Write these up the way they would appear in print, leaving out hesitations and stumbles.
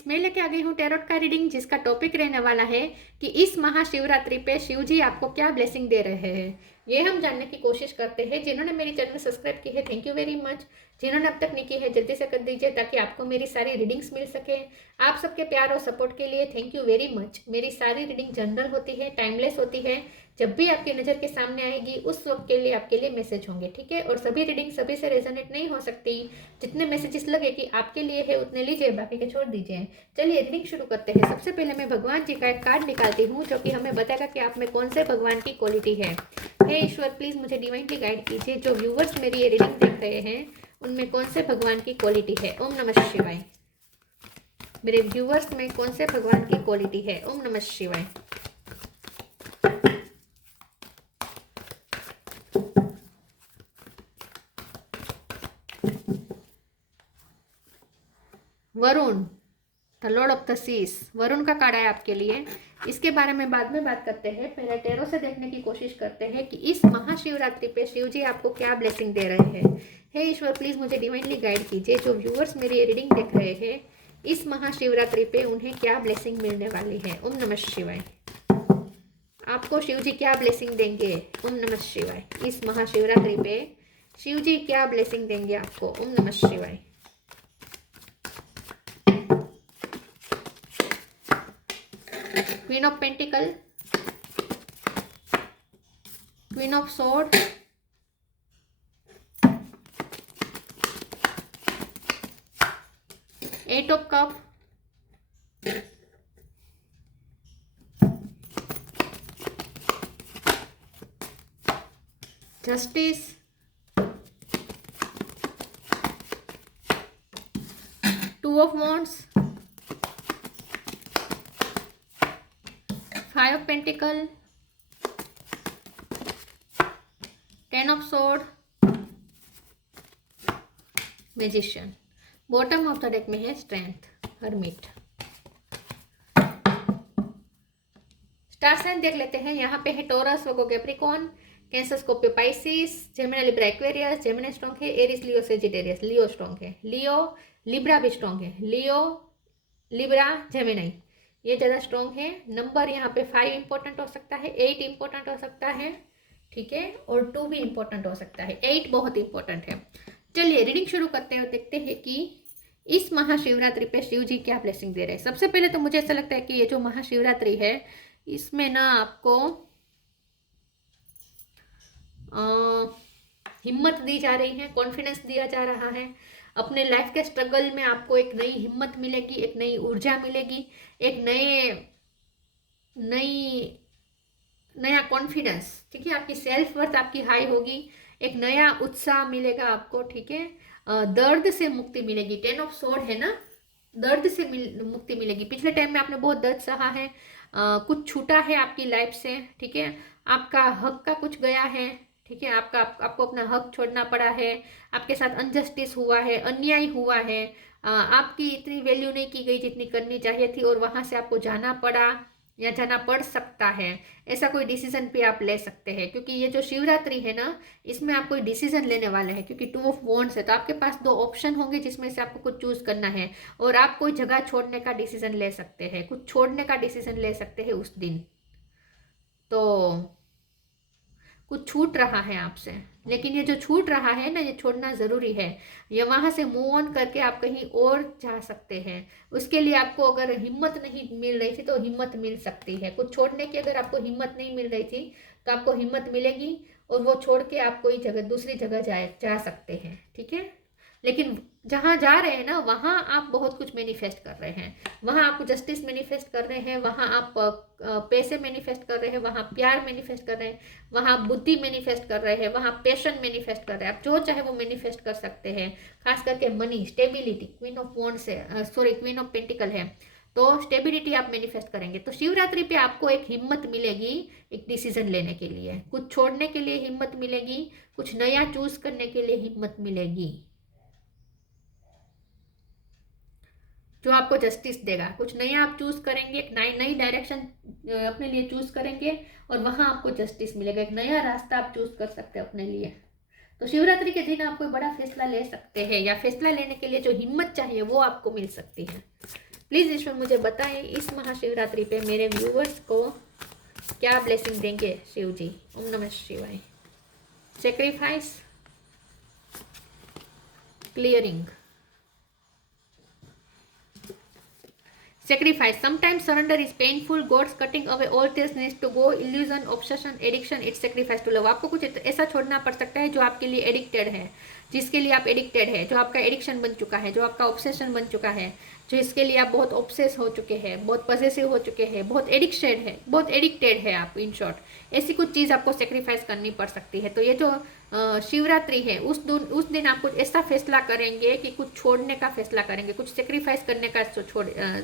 Friends, मैं लेके आ गई हूँ टैरोट का रीडिंग, जिसका टॉपिक रहने वाला है कि इस महाशिवरात्रि पे शिव जी आपको क्या ब्लेसिंग दे रहे हैं। ये हम जानने की कोशिश करते हैं। जिन्होंने मेरी चैनल सब्सक्राइब की है, थैंक यू वेरी मच। जिन्होंने अब तक नहीं की है, जल्दी से कर दीजिए ताकि आपको मेरी सारी रीडिंग्स मिल सके। आप सबके प्यार और सपोर्ट के लिए थैंक यू वेरी मच। मेरी सारी रीडिंग जनरल होती है, टाइमलेस होती है। जब भी आपकी नज़र के सामने आएगी उस वक्त के लिए आपके लिए मैसेज होंगे, ठीक है। और सभी रीडिंग सभी से रेजोनेट नहीं हो सकती। जितने मैसेजेस लगे कि आपके लिए है उतने लीजिए, बाकी के छोड़ दीजिए। चलिए रीडिंग शुरू करते हैं। सबसे पहले मैं भगवान जी का एक कार्ड निकालती हूँ जो कि हमें बताएगा कि आप में कौन से भगवान की क्वालिटी है। हे ईश्वर, प्लीज मुझे डिवाइनली गाइड कीजिए। जो व्यूवर्स मेरी ये रीडिंग देख रहे हैं उनमें कौन से भगवान की क्वालिटी है। ओम नमः शिवाय। मेरे व्यूवर्स में कौन से भगवान की क्वालिटी है। ओम नमः शिवाय। Varun, the lord of the seas, Varun का कार्ड है आपके लिए। इसके बारे में बाद में बात करते हैं। पहले टैरो से देखने की कोशिश करते हैं कि इस महाशिवरात्रि पे शिव जी आपको क्या ब्लेसिंग दे रहे हैं। हे ईश्वर, प्लीज मुझे डिवाइनली गाइड कीजिए। जो व्यूअर्स मेरी ये रीडिंग देख रहे हैं इस महाशिवरात्रि पे उन्हें क्या ब्लेसिंग मिलने वाली है। ओम नमः शिवाय। आपको शिव जी क्या ब्लेसिंग देंगे। ओम नमः शिवाय। इस महाशिवरात्रि पे शिव जी क्या ब्लेसिंग देंगे आपको। ओम नमः शिवाय। Queen of pentacle, queen of sword, eight of cup, justice, two of wands, five of pentacle, ten of sword, magician. Bottom of the deck में है स्ट्रेंथ, हर्मिट। स्टार साइन देख लेते हैं। यहाँ पे है Taurus, Virgo, Capricorn, Cancer, Scorpio, Pisces, Gemini, Libra, Aquarius. Gemini strong है, Aries, Leo, Sagittarius. Leo strong है, लियो, लिब्रा भी स्ट्रॉन्ग है। लियो, लिब्रा, जेमिनी ये ज़्यादा स्ट्रॉन्ग है। नंबर यहाँ पे 5 इंपॉर्टेंट हो सकता है, 8 इंपॉर्टेंट हो सकता है, ठीक है, और 2 भी इंपॉर्टेंट हो सकता है। 8 बहुत इंपॉर्टेंट है। चलिए रीडिंग शुरू करते हैं और देखते हैं कि इस महाशिवरात्रि पे शिव जी क्या ब्लेसिंग दे रहे हैं। सबसे पहले तो मुझे ऐसा लगता है कि ये जो महाशिवरात्रि है इसमें ना आपको हिम्मत दी जा रही है, कॉन्फिडेंस दिया जा रहा है। अपने लाइफ के स्ट्रगल में आपको एक नई हिम्मत मिलेगी, एक नई ऊर्जा मिलेगी, एक नया कॉन्फिडेंस, ठीक है। आपकी सेल्फ वर्थ आपकी हाई होगी, एक नया उत्साह मिलेगा आपको, ठीक है। दर्द से मुक्ति मिलेगी। 10 ऑफ सोर्ड है ना, दर्द से मुक्ति मिलेगी। पिछले टाइम में आपने बहुत दर्द सहा है, कुछ छूटा है आपकी लाइफ से, ठीक है। आपका हक का कुछ गया है, ठीक है। आपको अपना हक छोड़ना पड़ा है, आपके साथ अनजस्टिस हुआ है, अन्याय हुआ है, आपकी इतनी वैल्यू नहीं की गई जितनी करनी चाहिए थी और वहां से आपको जाना पड़ा या जाना पड़ सकता है। ऐसा कोई डिसीजन पे आप ले सकते हैं, क्योंकि ये जो शिवरात्रि है ना इसमें आप कोई डिसीजन लेने वाले हैं, क्योंकि 2 ऑफ वॉन्ड्स है। तो आपके पास 2 ऑप्शन होंगे जिसमें से आपको कुछ चूज करना है और आप कोई जगह छोड़ने का डिसीजन ले सकते हैं, कुछ छोड़ने का डिसीजन ले सकते हैं उस दिन। तो कुछ छूट रहा है आपसे, लेकिन ये जो छूट रहा है ना ये छोड़ना ज़रूरी है। ये वहाँ से मूव ऑन करके आप कहीं और जा सकते हैं। उसके लिए आपको अगर हिम्मत नहीं मिल रही थी तो हिम्मत मिल सकती है। कुछ छोड़ने की अगर आपको हिम्मत नहीं मिल रही थी तो आपको हिम्मत मिलेगी और वो छोड़ के आप कोई जगह दूसरी जगह जा सकते हैं, ठीक है। लेकिन जहाँ जा रहे हैं ना वहाँ आप बहुत कुछ मैनिफेस्ट कर रहे हैं, वहाँ आप जस्टिस मैनिफेस्ट कर रहे हैं, वहाँ आप पैसे मैनिफेस्ट कर रहे हैं, वहाँ प्यार मैनिफेस्ट कर रहे हैं, वहाँ बुद्धि मैनिफेस्ट कर रहे हैं, वहाँ पैशन मैनिफेस्ट कर रहे हैं। आप जो चाहे वो मैनिफेस्ट कर सकते हैं, खास करके money, stability. Queen of wands है, सॉरी क्वीन ऑफ पेंटिकल है, तो स्टेबिलिटी आप मैनिफेस्ट करेंगे। तो शिवरात्रि पे आपको एक हिम्मत मिलेगी एक डिसीजन लेने के लिए, कुछ छोड़ने के लिए हिम्मत मिलेगी, कुछ नया चूज करने के लिए हिम्मत मिलेगी जो आपको जस्टिस देगा। कुछ नया आप चूज करेंगे, एक नई डायरेक्शन अपने लिए चूज करेंगे और वहां आपको जस्टिस मिलेगा। एक नया रास्ता आप चूज कर सकते हैं अपने लिए। तो शिवरात्रि के दिन आप कोई बड़ा फैसला ले सकते हैं या फैसला लेने के लिए जो हिम्मत चाहिए वो आपको मिल सकती है। प्लीज़ ईश्वर मुझे बताएं इस महाशिवरात्रि पे मेरे व्यूवर्स को क्या ब्लेसिंग देंगे शिव जी। ओम नमः शिवाय। Sacrifice, clearing, sacrifice. Sometimes surrender is painful. God's cutting away all things needs to go. Illusion, obsession, addiction, it's sacrifice to love. आपको कुछ ऐसा छोड़ना पड़ सकता है जो आपके लिए एडिक्टेड है, जिसके लिए आप एडिक्टेड है, जो आपका एडिक्शन बन चुका है, जो आपका ऑब्सेशन बन चुका है, जो इसके लिए आप बहुत ऑब्सेस हो चुके हैं, बहुत पॉसेसिव हो चुके हैं, बहुत एडिक्टेड है आप। इन शॉर्ट ऐसी कुछ चीज़ आपको सेक्रीफाइस करनी पड़ सकती है। तो ये जो शिवरात्रि है उस दिन आप कुछ ऐसा फैसला करेंगे कि कुछ छोड़ने का फैसला करेंगे, कुछ सेक्रीफाइस करने का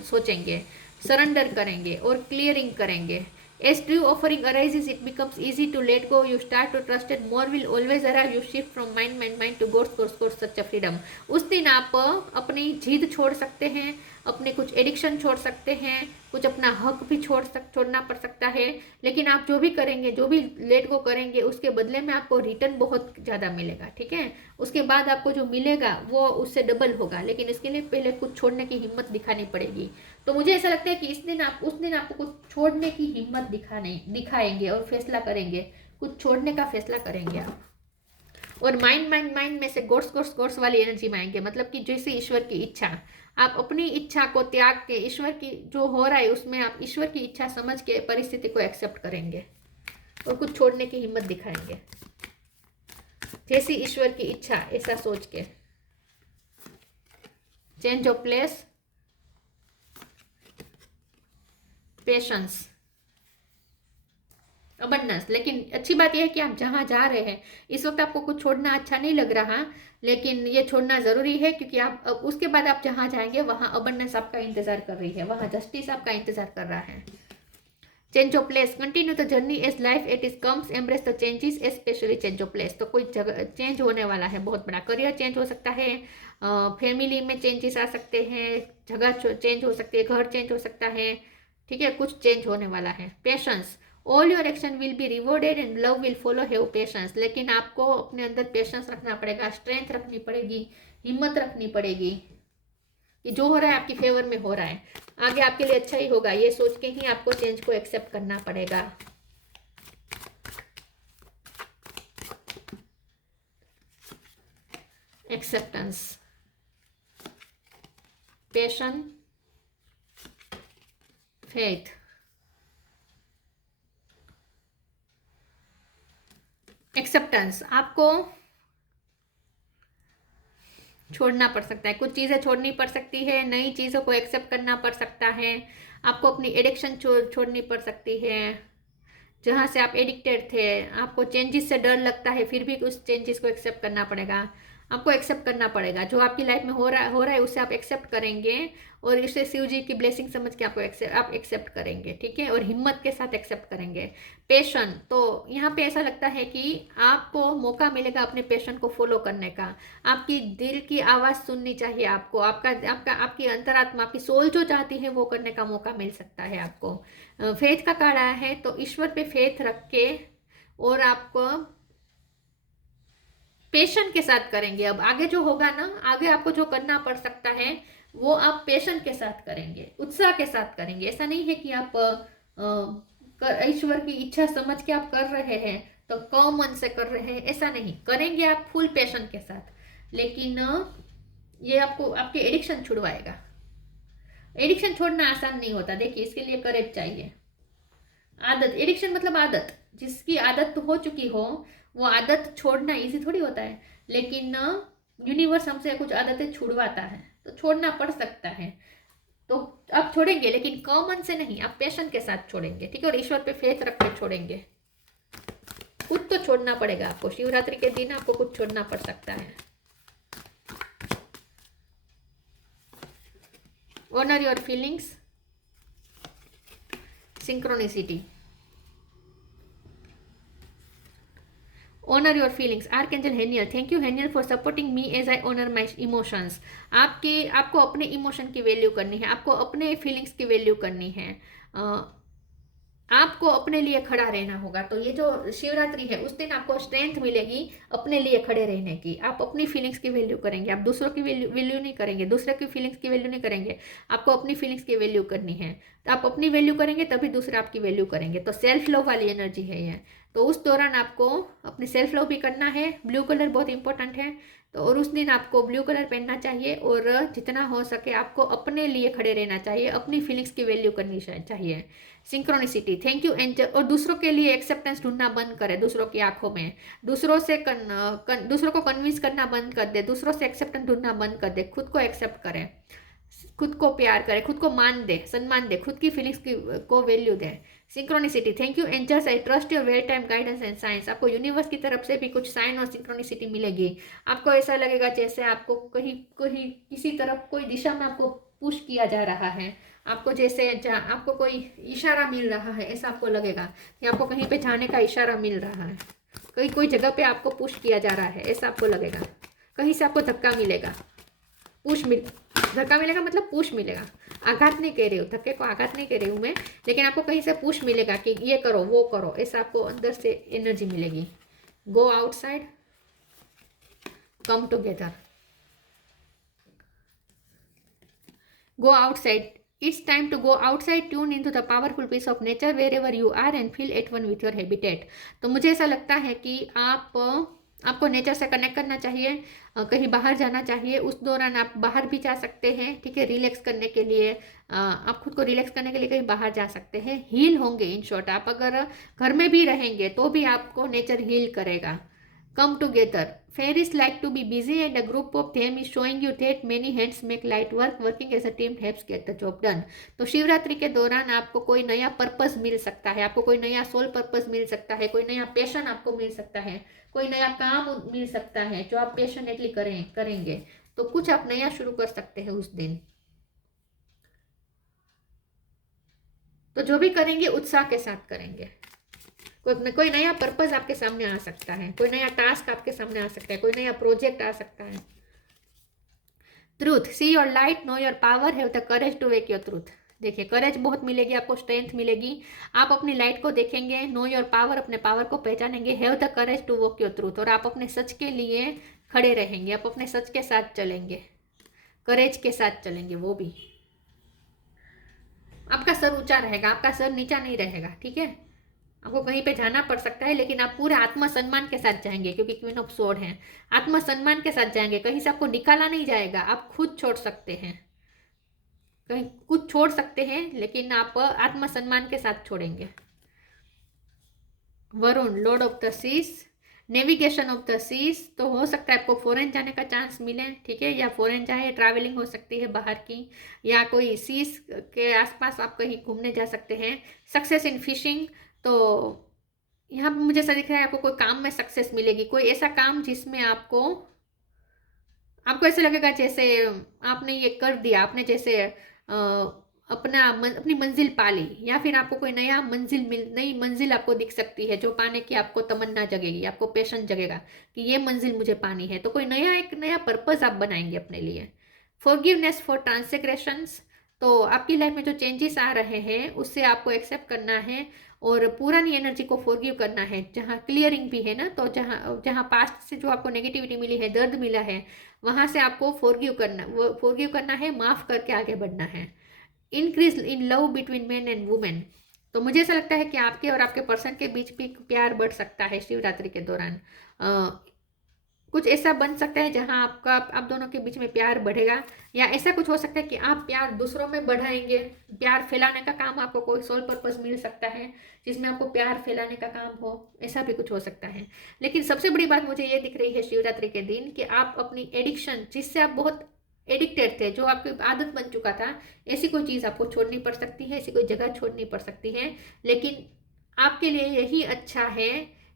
सोचेंगे, सरेंडर करेंगे और क्लियरिंग करेंगे। As true offering arises, it becomes easy to let go. You start to trust that more will always arrive. You shift from mind to God, such a freedom. उस दिन आप अपनी जिद छोड़ सकते हैं, अपने कुछ एडिक्शन छोड़ सकते हैं, कुछ अपना हक भी छोड़ना पड़ सकता है। लेकिन आप जो भी करेंगे, जो भी लेट गो करेंगे, उसके बदले में आपको रिटर्न बहुत ज़्यादा मिलेगा। ठीक है, उसके बाद आपको जो मिलेगा वो उससे डबल होगा। लेकिन इसके लिए पहले कुछ छोड़ने की हिम्मत दिखानी पड़ेगी। तो मुझे ऐसा लगता है कि उस दिन आपको कुछ छोड़ने की हिम्मत दिखाएंगे और फैसला करेंगे, कुछ छोड़ने का फैसला करेंगे आप। और माइंड में से गोड्स वाली एनर्जी में आएंगे। मतलब कि जैसे ईश्वर की इच्छा, आप अपनी इच्छा को त्याग के ईश्वर की जो हो रहा है उसमें आप ईश्वर की इच्छा समझ के परिस्थिति को एक्सेप्ट करेंगे और कुछ छोड़ने की हिम्मत दिखाएंगे। जैसी ईश्वर की इच्छा ऐसा सोच के। Change of place, patience, abundance. लेकिन अच्छी बात यह है कि आप जहाँ जा रहे हैं इस वक्त आपको कुछ छोड़ना अच्छा नहीं लग रहा, लेकिन ये छोड़ना ज़रूरी है क्योंकि आप उसके बाद आप जहाँ जाएंगे वहाँ अबंडेंस आपका इंतजार कर रही है, वहाँ जस्टिस आपका इंतजार कर रहा है। Change of place, continue the journey as life it is comes, embrace the changes specially change of place. तो कोई जगह चेंज होने वाला है बहुत बड़ा, करियर चेंज हो सकता है, फैमिली में चेंजेस आ सकते हैं, जगह चेंज हो सकती है, घर चेंज हो सकता है। ठीक है, कुछ चेंज होने वाला है। Patience, all your action will be rewarded and love will follow, have patience. लेकिन आपको अपने अंदर पेशेंस रखना पड़ेगा, स्ट्रेंथ रखनी पड़ेगी, हिम्मत रखनी पड़ेगी कि जो हो रहा है आपकी फेवर में हो रहा है, आगे आपके लिए अच्छा ही होगा, ये सोच के ही आपको चेंज को एक्सेप्ट करना पड़ेगा। Acceptance, patience, faith, acceptance. आपको छोड़ना पड़ सकता है, कुछ चीज़ें छोड़नी पड़ सकती है, नई चीज़ों को एक्सेप्ट करना पड़ सकता है। आपको अपनी एडिक्शन छोड़नी पड़ सकती है, जहाँ से आप एडिक्टेड थे। आपको चेंजेस से डर लगता है, फिर भी उस चेंजेस को एक्सेप्ट करना पड़ेगा। आपको एक्सेप्ट करना पड़ेगा जो आपकी लाइफ में हो रहा है उसे आप एक्सेप्ट करेंगे और इसे शिव जी की ब्लेसिंग समझ के आप एक्सेप्ट करेंगे। ठीक है, और हिम्मत के साथ एक्सेप्ट करेंगे। पैशन, तो यहाँ पे ऐसा लगता है कि आपको मौका मिलेगा अपने पैशन को फॉलो करने का। आपकी दिल की आवाज़ सुननी चाहिए आपको, आपकी अंतरात्मा, आपकी सोल जो चाहती है वो करने का मौका मिल सकता है आपको। फेथ का कार्ड आया है, तो ईश्वर पे फेथ रख के और आपको पेशेंट के साथ करेंगे। अब आगे जो होगा ना, आगे आपको जो करना पड़ सकता है वो आप पेशेंट के साथ करेंगे, उत्साह के साथ करेंगे। ऐसा नहीं है कि आप ईश्वर की इच्छा समझ के आप कर रहे हैं तो कॉमन से कर रहे हैं, ऐसा नहीं करेंगे आप फुल पेशेंट के साथ। लेकिन ये आपको आपके एडिक्शन छुड़वाएगा। एडिक्शन छोड़ना आसान नहीं होता, देखिए इसके लिए करेज चाहिए। आदत, एडिक्शन मतलब आदत, जिसकी आदत तो हो चुकी हो वो आदत छोड़ना इजी थोड़ी होता है, लेकिन यूनिवर्स हमसे कुछ आदतें छुड़वाता है तो छोड़ना पड़ सकता है। तो आप छोड़ेंगे लेकिन कॉमन से नहीं, आप पैशन के साथ छोड़ेंगे। ठीक है, और ईश्वर पे फेथ रख के छोड़ेंगे। कुछ तो छोड़ना पड़ेगा आपको, शिवरात्रि के दिन आपको कुछ छोड़ना पड़ सकता है। Honour your feelings, synchronicity, honour your feelings. Archangel Haniel, thank you Haniel for supporting me as I honour my emotions. आपको अपने इमोशन की वैल्यू करनी है, आपको अपने फीलिंग्स की वैल्यू करनी है। आपको अपने लिए खड़ा रहना होगा। तो ये जो शिवरात्रि है उस दिन आपको स्ट्रेंथ मिलेगी अपने लिए खड़े रहने की। आप अपनी फीलिंग्स की वैल्यू करेंगे, आप दूसरों की वैल्यू नहीं करेंगे, दूसरे की फीलिंग्स की वैल्यू नहीं करेंगे। आपको अपनी फीलिंग्स की वैल्यू करनी है। तो आप अपनी वैल्यू करेंगे तभी दूसरे आपकी वैल्यू करेंगे। तो सेल्फ लव वाली एनर्जी है ये। तो उस दौरान आपको अपनी सेल्फ लव भी करना है। ब्लू कलर बहुत इंपॉर्टेंट है। तो और उस दिन आपको ब्लू कलर पहनना चाहिए और जितना हो सके आपको अपने लिए खड़े रहना चाहिए, अपनी फीलिंग्स की वैल्यू करनी चाहिए। Synchronicity, thank you angel. और दूसरों के लिए एक्सेप्टेंस ढूंढना बंद करें दूसरों की आंखों में। दूसरों को कन्विंस करना बंद कर दे, दूसरों से एक्सेप्टेंस ढूंढना बंद कर दे। खुद को एक्सेप्ट करें, खुद को प्यार करें, खुद को मान दे, सम्मान दे, खुद की फीलिंग्स की को वैल्यू दे। Synchronicity, thank you angels, I trust your well time guidance and science. आपको यूनिवर्स की तरफ से भी कुछ साइन और सिंक्रोनिसिटी मिलेगी। आपको ऐसा लगेगा जैसे आपको कहीं कहीं किसी तरफ कोई दिशा में आपको पुश किया जा रहा है। आपको जैसे आपको कोई इशारा मिल रहा है, ऐसा आपको लगेगा कि आपको कहीं पे जाने का इशारा मिल रहा है। कहीं कोई जगह पे आपको पुश किया जा रहा है, ऐसा आपको लगेगा। कहीं से आपको धक्का मिलेगा, धक्का मिलेगा मतलब पुश मिलेगा। आघात नहीं कह रही हूँ, धक्के को आघात नहीं कह रही हूँ मैं, लेकिन आपको कहीं से पुश मिलेगा कि ये करो वो करो, ऐसा आपको अंदर से एनर्जी मिलेगी। Go outside, come together, go outside. It's time to go outside, tune into the powerful peace of nature wherever you are and feel at one with your habitat. तो मुझे ऐसा लगता है कि आपको नेचर से कनेक्ट करना चाहिए, कहीं बाहर जाना चाहिए। उस दौरान आप बाहर भी जा सकते हैं, ठीक है, रिलैक्स करने के लिए। आप खुद को रिलैक्स करने के लिए कहीं बाहर जा सकते हैं, हील होंगे। इन शॉर्ट, आप अगर घर में भी रहेंगे तो भी आपको नेचर हील करेगा। Come together. Fairies like to be busy and a group of them is showing you that many hands make light work. Working as a team helps get the job done. तो शिवरात्रि के दौरान आपको कोई नया purpose मिल सकता है, आपको कोई नया सोल पर्पस मिल सकता है, कोई नया पैशन आपको मिल सकता है, कोई नया काम मिल सकता है जो आप पैशनेटली करेंगे। तो कुछ आप नया शुरू कर सकते हैं उस दिन। तो जो भी करेंगे उत्साह के साथ करेंगे। कोई नया पर्पस आपके सामने आ सकता है, कोई नया टास्क आपके सामने आ सकता है, कोई नया प्रोजेक्ट आ सकता है। Truth, see your light, know your power, have the courage to wake your truth. देखिए, करेज बहुत मिलेगी आपको, स्ट्रेंथ मिलेगी। आप अपनी लाइट को देखेंगे, नो योर पावर, अपने पावर को पहचानेंगे, have the courage to walk your truth, और आप अपने सच के लिए खड़े रहेंगे, आप अपने सच के साथ चलेंगे, करेज के साथ चलेंगे। वो भी आपका सर ऊंचा रहेगा, आपका सर नीचा नहीं रहेगा, ठीक है। आपको कहीं पे जाना पड़ सकता है लेकिन आप पूरे आत्मसम्मान के साथ जाएंगे, क्योंकि क्वीन ऑफ स्वॉर्ड है। आत्मसम्मान के साथ जाएंगे, कहीं से आपको निकाला नहीं जाएगा। आप खुद छोड़ सकते हैं, कहीं कुछ छोड़ सकते हैं, लेकिन आप आत्मसम्मान के साथ छोड़ेंगे। Varun, lord of the seas, navigation of the seas. तो हो सकता है आपको फॉरेन जाने का चांस मिले, ठीक है, या फॉरेन जाए, ट्रैवलिंग हो सकती है बाहर की, या कोई सीज के आसपास आप कहीं घूमने जा सकते हैं। सक्सेस इन फिशिंग, तो यहाँ पर मुझे ऐसा दिख रहा है आपको कोई काम में सक्सेस मिलेगी, कोई ऐसा काम जिसमें आपको ऐसा लगेगा जैसे आपने ये कर दिया, आपने जैसे अपनी मंजिल पा ली, या फिर आपको कोई नई मंजिल आपको दिख सकती है जो पाने की आपको तमन्ना जगेगी, आपको पैशन जगेगा कि ये मंजिल मुझे पानी है। तो कोई एक नया पर्पस आप बनाएंगे अपने लिए। फॉरगिवनेस फॉर ट्रांसग्रेशंस, तो आपकी लाइफ में जो चेंजेस आ रहे हैं उससे आपको एक्सेप्ट करना है और पुरानी एनर्जी को फॉरगिव करना है। जहाँ क्लियरिंग भी है ना, तो जहाँ जहाँ पास्ट से जो आपको नेगेटिविटी मिली है, दर्द मिला है, वहाँ से आपको फॉरगिव करना है, माफ़ करके आगे बढ़ना है। Increase in love between man and women, तो मुझे ऐसा लगता है कि आपके और आपके पर्सन के बीच भी प्यार बढ़ सकता है शिवरात्रि के दौरान। कुछ ऐसा बन सकता है जहां आप दोनों के बीच में प्यार बढ़ेगा, या ऐसा कुछ हो सकता है कि आप प्यार दूसरों में बढ़ाएंगे। प्यार फैलाने का काम आपको कोई सोल पर्पस मिल सकता है जिसमें आपको प्यार फैलाने का काम हो, ऐसा भी कुछ हो सकता है। लेकिन सबसे बड़ी बात मुझे ये दिख रही है शिवरात्रि के दिन कि आप अपनी एडिक्शन, जिससे आप बहुत एडिक्टेड थे, जो आपकी आदत बन चुका था, ऐसी कोई चीज़ आपको छोड़नी पड़ सकती है, ऐसी कोई जगह छोड़नी पड़ सकती है। लेकिन आपके लिए यही अच्छा है,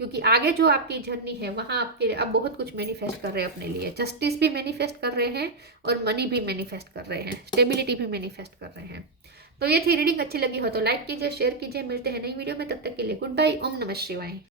क्योंकि आगे जो आपकी जर्नी है वहाँ आपके लिए आप बहुत कुछ मैनिफेस्ट कर रहे हैं अपने लिए। जस्टिस भी मैनिफेस्ट कर रहे हैं और मनी भी मैनिफेस्ट कर रहे हैं, स्टेबिलिटी भी मैनिफेस्ट कर रहे हैं। तो ये थी रीडिंग। अच्छी लगी हो तो लाइक कीजिए, शेयर कीजिए। मिलते हैं नई वीडियो में, तब तक के लिए गुड बाय। ओम नमः शिवाय।